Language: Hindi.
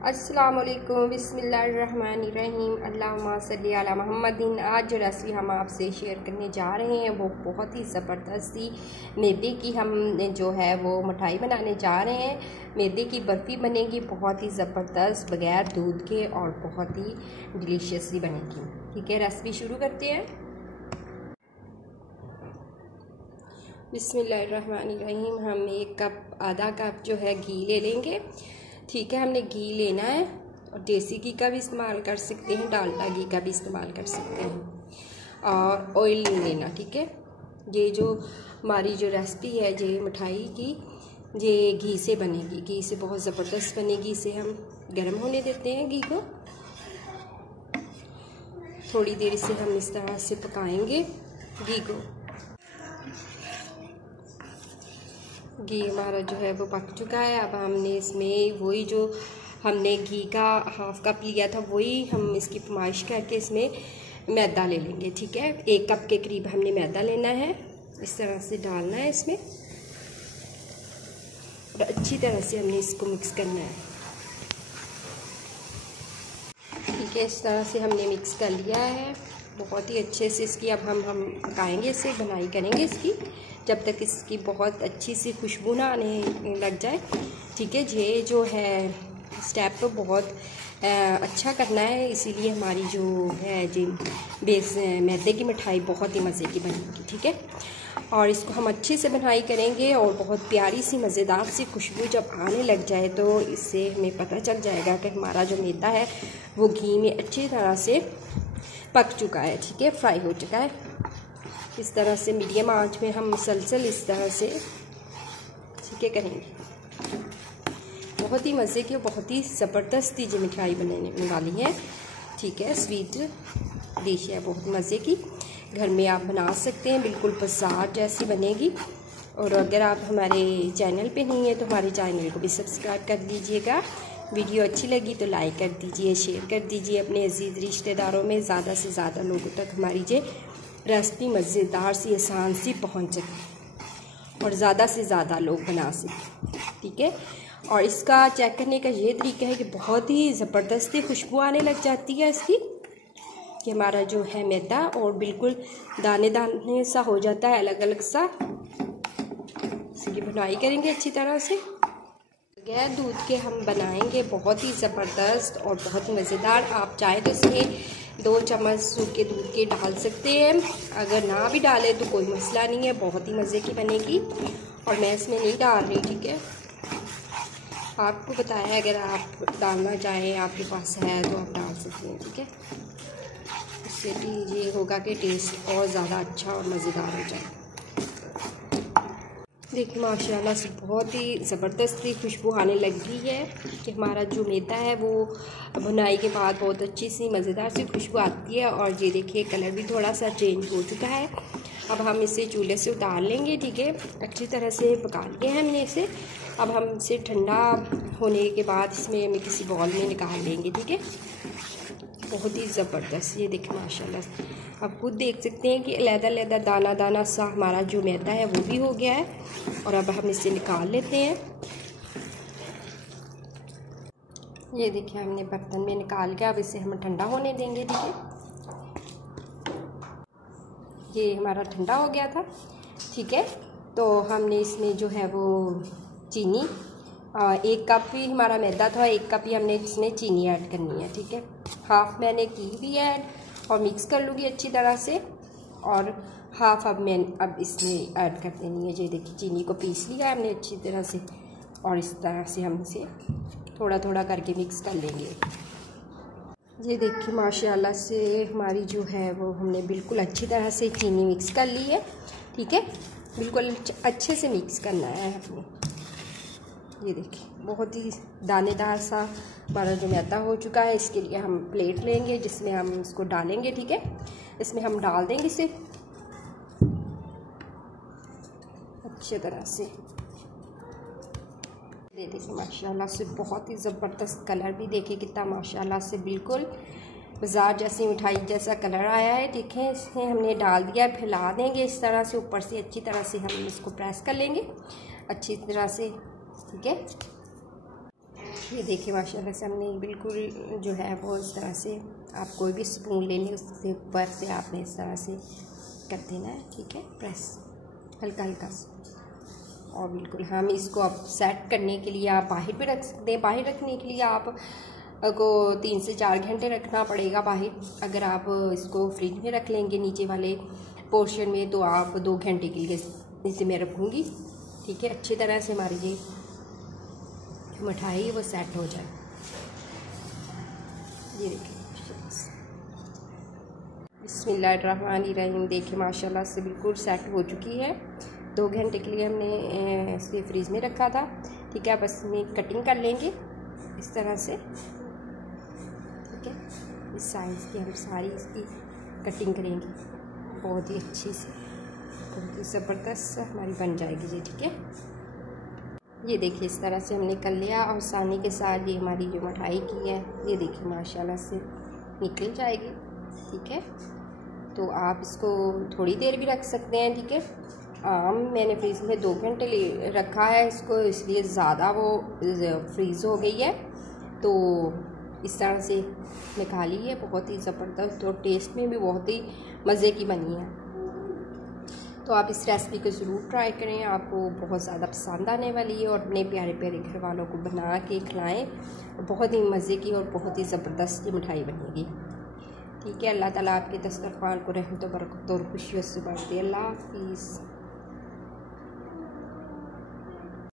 अस्सलामुअलैकुम बिस्मिल्लाहिर्रहमानिर्रहीम अल्लाहुम्मा सल्ली अला मुहम्मदिन। आज जो रेसिपी हम आपसे शेयर करने जा रहे हैं वो बहुत ही ज़बरदस्त सी मैदे की हम जो है वो मिठाई बनाने जा रहे हैं। मैदे की बर्फ़ी बनेगी बहुत ही ज़बरदस्त बग़ैर दूध के और बहुत ही डिलीशियसली बनेगी। ठीक है, रेसिपी शुरू करते हैं। बिस्मिल्लाहिर्रहमानिर्रहीम। हम आधा कप जो है घी ले लेंगे। ठीक है, हमने घी लेना है और देसी घी का भी इस्तेमाल कर सकते हैं, डालडा घी का भी इस्तेमाल कर सकते हैं और ऑयल नहीं लेना। ठीक है, ये जो हमारी जो रेसिपी है ये मिठाई की ये घी से बनेगी, घी से बहुत ज़बरदस्त बनेगी। इसे हम गर्म होने देते हैं घी को, थोड़ी देर से हम इस तरह से पकाएंगे घी को। घी हमारा जो है वो पक चुका है। अब हमने इसमें वही जो हमने घी का हाफ कप लिया था वही हम इसकी फरमाइश करके इसमें मैदा ले लेंगे। ठीक है, 1 कप के करीब हमने मैदा लेना है, इस तरह से डालना है इसमें और अच्छी तरह से हमने इसको मिक्स करना है। ठीक है, इस तरह से हमने मिक्स कर लिया है बहुत ही अच्छे से। इसकी अब हम पकाएंगे, इसे बनाई करेंगे इसकी जब तक इसकी बहुत अच्छी सी खुशबू ना आने लग जाए। ठीक है, ये जो है स्टेप तो बहुत अच्छा करना है, इसीलिए हमारी जो है जी बेस मैदे की मिठाई बहुत ही मज़े की बनेगी। ठीक है, और इसको हम अच्छे से बनाई करेंगे और बहुत प्यारी सी मज़ेदार सी खुशबू जब आने लग जाए तो इससे हमें पता चल जाएगा कि हमारा जो मैदा है वो घी में अच्छी तरह से पक चुका है। ठीक है, फ्राई हो चुका है। इस तरह से मीडियम आंच में हम मुसलसल इस तरह से ठीक है करेंगे। बहुत ही मज़े की, बहुत ही ज़बरदस्त ये मिठाई बनाने वाली है। ठीक है, स्वीट डिश है बहुत मज़े की, घर में आप बना सकते हैं, बिल्कुल बाजार जैसी बनेगी। और अगर आप हमारे चैनल पे नहीं हैं तो हमारे चैनल को भी सब्सक्राइब कर दीजिएगा। वीडियो अच्छी लगी तो लाइक कर दीजिए, शेयर कर दीजिए अपने अजीज़ रिश्तेदारों में, ज़्यादा से ज़्यादा लोगों तक हमारी ये रेसिपी मज़ेदार सी आसान सी पहुंच सके और ज़्यादा से ज़्यादा लोग बना सकें। ठीक है, और इसका चेक करने का ये तरीका है कि बहुत ही ज़बरदस्ती खुशबू आने लग जाती है इसकी कि हमारा जो है मैदा और बिल्कुल दाने दाने सा हो जाता है, अलग अलग सा। इसकी बुनाई करेंगे अच्छी तरह से। बगैर दूध के हम बनाएंगे बहुत ही ज़बरदस्त और बहुत ही मज़ेदार। आप चाहे तो इसमें 2 चम्मच सूखे दूध के डाल सकते हैं, अगर ना भी डालें तो कोई मसला नहीं है, बहुत ही मज़े की बनेगी। और मैं इसमें नहीं डाल रही। ठीक है, आपको बताया अगर आप डालना चाहें, आपके पास है तो आप डाल सकते हैं। ठीक है, इससे भी ये होगा कि टेस्ट और ज़्यादा अच्छा और मज़ेदार हो जाए। देखिए माशाल्लाह से बहुत ही ज़बरदस्ती खुशबू आने लग गई है कि हमारा जो मैदा है वो भुनाई के बाद बहुत अच्छी सी मज़ेदार सी खुशबू आती है। और ये देखिए कलर भी थोड़ा सा चेंज हो चुका है। अब हम इसे चूल्हे से उतार लेंगे। ठीक है, अच्छी तरह से पका लिया है हमने इसे। अब हम इसे ठंडा होने के बाद इसमें हमें किसी बॉल में निकाल लेंगे। ठीक है, बहुत ही ज़बरदस्त। ये देखिए माशाल्लाह आप खुद देख सकते हैं कि अलग-अलग दाना दाना सा हमारा जो मैदा है वो भी हो गया है। और अब हम इसे निकाल लेते हैं। ये देखिए हमने बर्तन में निकाल के अब इसे हम ठंडा होने देंगे। ठीक है, ये हमारा ठंडा हो गया था। ठीक है, तो हमने इसमें जो है वो चीनी 1 कप ही हमारा मैदा था, 1 कप ही हमने इसमें चीनी ऐड करनी है। ठीक है, हाफ मैंने की भी ऐड और मिक्स कर लूँगी अच्छी तरह से, और हाफ अब इसमें ऐड कर देनी है। ये देखिए चीनी को पीस लिया है हमने अच्छी तरह से और इस तरह से हम इसे थोड़ा थोड़ा करके मिक्स कर लेंगे। ये देखिए माशाल्लाह से हमारी जो है वो हमने बिल्कुल अच्छी तरह से चीनी मिक्स कर ली है। ठीक है, बिल्कुल अच्छे से मिक्स करना है हमने। ये देखिए बहुत ही दानेदार सा हमारा जो मैदा हो चुका है। इसके लिए हम प्लेट लेंगे जिसमें हम इसको डालेंगे। ठीक है, इसमें हम डाल देंगे इसे अच्छी तरह से। ये देखिए माशाल्लाह से बहुत ही ज़बरदस्त कलर भी देखिए कितना माशाल्लाह से बिल्कुल बाजार जैसी मिठाई जैसा कलर आया है। देखें इसमें हमने डाल दिया, फैला देंगे इस तरह से ऊपर से अच्छी तरह से हम इसको प्रेस कर लेंगे अच्छी तरह से। ठीक है, ये देखिए माशाल्लाह से हमने बिल्कुल जो है वो इस तरह से, आप कोई भी स्पून ले लें उससे ऊपर से आपने इस तरह से कर देना है, ठीक है, प्रेस हल्का हल्का सा। और बिल्कुल हम इसको अब सेट करने के लिए आप बाहर भी रख सकते हैं। बाहर रखने के लिए आप को 3 से 4 घंटे रखना पड़ेगा बाहर। अगर आप इसको फ्रिज में रख लेंगे नीचे वाले पोर्शन में तो आप 2 घंटे के लिए इसे मैं रखूँगी, ठीक है, अच्छी तरह से हमारी ये मिठाई वो सेट हो जाए। ये देखिए बिस्मिल्लाहिर्रहमानिर्रहीम, देखिए माशाल्लाह से बिल्कुल सेट हो चुकी है। 2 घंटे के लिए हमने इसे फ्रीज में रखा था, ठीक है। बस इसमें कटिंग कर लेंगे इस तरह से, ठीक है। इस साइज़ की हम सारी इसकी कटिंग करेंगे, बहुत ही अच्छी से, बहुत ही ज़बरदस्त हमारी बन जाएगी ये, ठीक है। ये देखिए इस तरह से हमने कर लिया और आसानी के साथ ये हमारी जो मिठाई की है ये देखिए माशाल्लाह से निकल जाएगी, ठीक है। तो आप इसको थोड़ी देर भी रख सकते हैं, ठीक है। मैंने फ्रीज में 2 घंटे रखा है इसको, इसलिए ज़्यादा वो फ्रीज़ हो गई है। तो इस तरह से निकाली है, बहुत ही ज़बरदस्त और टेस्ट में भी बहुत ही मज़े की बनी है। तो आप इस रेसिपी को ज़रूर ट्राई करें, आपको बहुत ज़्यादा पसंद आने वाली है और अपने प्यारे प्यारे घर वालों को बना के खिलाएं। बहुत ही मज़े की और बहुत ही ज़बरदस्त ये मिठाई बनेगी, ठीक है। अल्लाह ताला आपके दस्तरखान को रहमत और बरकत और खुशियों से भर दे। अल्लाह हाफिज़।